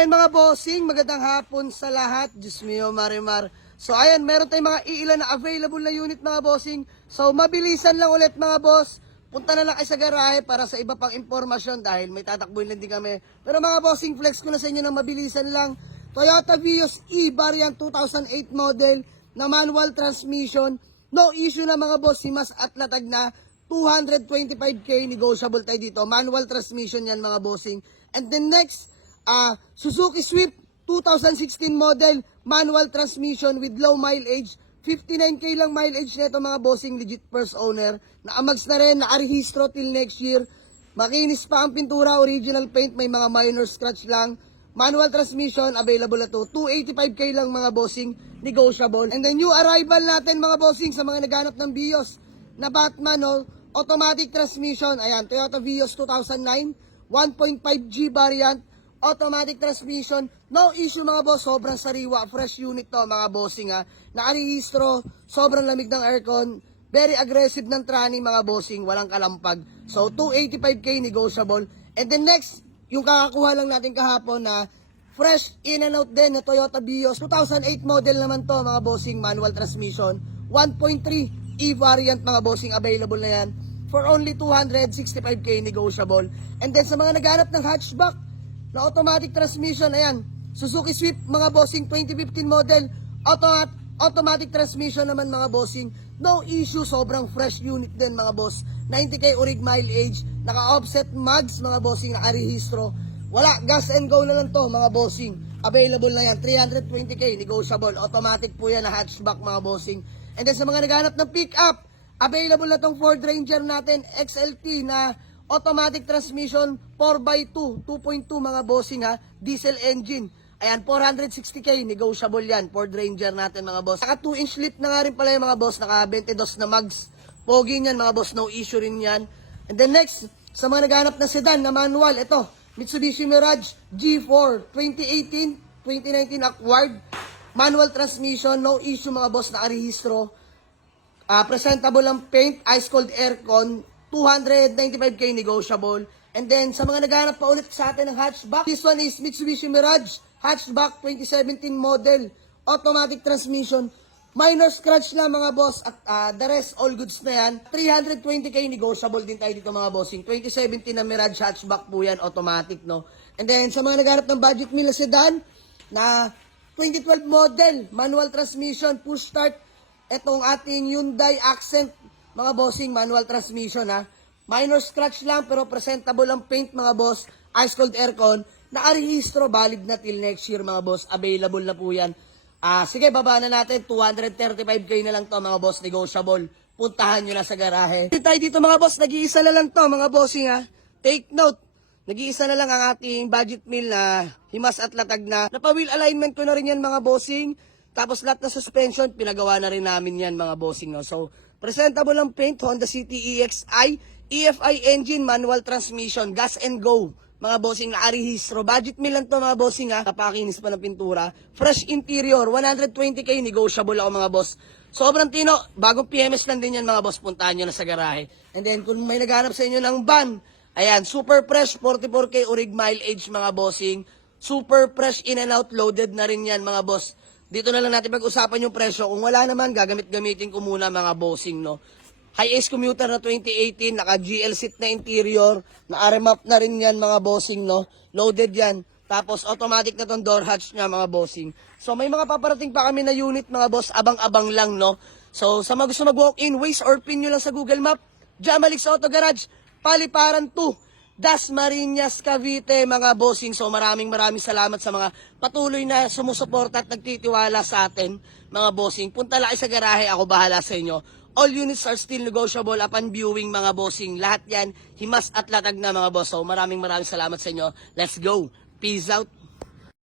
ayun mga bossing, magandang hapon sa lahat. Diyos mio, Marimar. So ayan, meron tayong mga iilan na available na unit mga bossing. So mabilisan lang ulit mga boss. Punta na lang kayo sa garahe para sa iba pang impormasyon dahil may tatakbuhin lang din kami. Pero mga bossing, flex ko na sa inyo ng mabilisan lang. Toyota Vios E variant 2008 model na manual transmission. No issue na mga boss, himas at latag na. 225k, negotiable tayo dito. Manual transmission yan mga bossing. And then next, Suzuki Swift 2016 model, manual transmission with low mileage. 59k lang mileage nito mga bossing, legit first owner. Naamags na rin, nakarehistro till next year. Makinis pa ang pintura, original paint, may mga minor scratch lang. Manual transmission, available na to. 285k lang mga bossing, negotiable. And then new arrival natin mga bossing sa mga naghanap ng Vios na Batman, no? Automatic transmission. Ayan, Toyota Vios 2009, 1.5G variant, automatic transmission. No issue mga boss, sobrang sariwa, fresh unit to mga bossing ha. Nakarehistro, sobrang lamig ng aircon, very aggressive ng tranny mga bossing, walang kalampag. So 285k negotiable. And then next, yung kakakuha lang natin kahapon na fresh in and out din na Toyota Vios 2008 model naman to mga bossing, manual transmission, 1.3 E variant mga bossing, available na yan for only 265k negotiable. And then sa mga naghanap ng hatchback na automatic transmission, ayan, Suzuki Swift mga bossing 2015 model, automatic transmission naman mga bossing, no issue, sobrang fresh unit din mga boss. 90k orig mileage, naka-offset mags mga bossing, naka-rehistro. Wala, gas and go na lang to mga bossing. Available na yan, 320k negotiable. Automatic po yan na hatchback mga bossing. And then sa mga naghanap ng pick-up, available na tong Ford Ranger natin, XLT na automatic transmission, 4x2, 2.2 mga bossing ha, diesel engine. Ayan, 460k, negotiable yan, Ford Ranger natin mga boss. Naka 2-inch lip na nga rin pala yung mga boss, naka 22 na mags. Pogi yan mga boss, no issue rin yan. And then next, sa mga naghanap na sedan na manual, ito, Mitsubishi Mirage G4, 2018, 2019 acquired. Manual transmission, no issue mga boss, nakarehistro. Presentable ang paint, ice cold aircon, 295k negotiable. And then sa mga naghahanap pa ulit sa atin ng hatchback, this one is Mitsubishi Mirage hatchback 2017 model, automatic transmission, minor scratch na mga boss at the rest all goods na yan. 320k negotiable din tayo dito mga bossing. 2017 na Mirage hatchback po yan, automatic no. And then sa mga naghahanap ng budget meal na sedan na 2012 model, manual transmission, push start. Itong ating Hyundai Accent, mga bossing, manual transmission ha. Minor scratch lang pero presentable ang paint mga boss. Ice cold aircon, nakarehistro, valid na till next year mga boss. Available na po yan. Sige, baba na natin. 235k na lang to mga boss, negotiable. Puntahan nyo na sa garahe. Tayo dito mga boss, nag-iisa na lang to mga bossing ha. Take note. Nag-iisa na lang ang ating budget meal na himas at latag na. Napa-wheel alignment ko na rin yan mga bossing. Tapos lahat na suspension, pinagawa na rin namin yan mga bossing. No? So, presentable ang paint, Honda City EXI, EFI engine, manual transmission, gas and go. Mga bossing, nakarehistro. Budget meal lang to mga bossing ha. Napakinis pa ng pintura. Fresh interior, 120k, negotiable ako mga boss. Sobrang tino, bagong PMS lang din yan mga boss. Puntahan nyo na sa garahe. And then, kung may naghanap sa inyo ng van, ayan, super fresh, 44k orig mileage mga bossing. Super fresh in and out, loaded na rin yan mga boss. Dito na lang natin pag-usapan yung presyo. Kung wala naman, gagamit-gamitin ko muna mga bossing, no. High-ace commuter na 2018, naka-GL seat na interior, na-RMAP na rin yan mga bossing, no. Loaded yan. Tapos automatic na tong door hatch niya mga bossing. So may mga paparating pa kami na unit mga boss, abang-abang lang, no. So sa mga gusto mag-walk-in, Waze or pin nyo lang sa Google Map, Jamalix Auto Garage, Paliparan 2, Dasmariñas, Cavite, mga bossing. So maraming salamat sa mga patuloy na sumusuporta at nagtitiwala sa atin, mga bossing. Punta lang sa garahe, ako bahala sa inyo. All units are still negotiable upon viewing mga bossing. Lahat yan, himas at latag na mga boss. So maraming salamat sa inyo. Let's go. Peace out.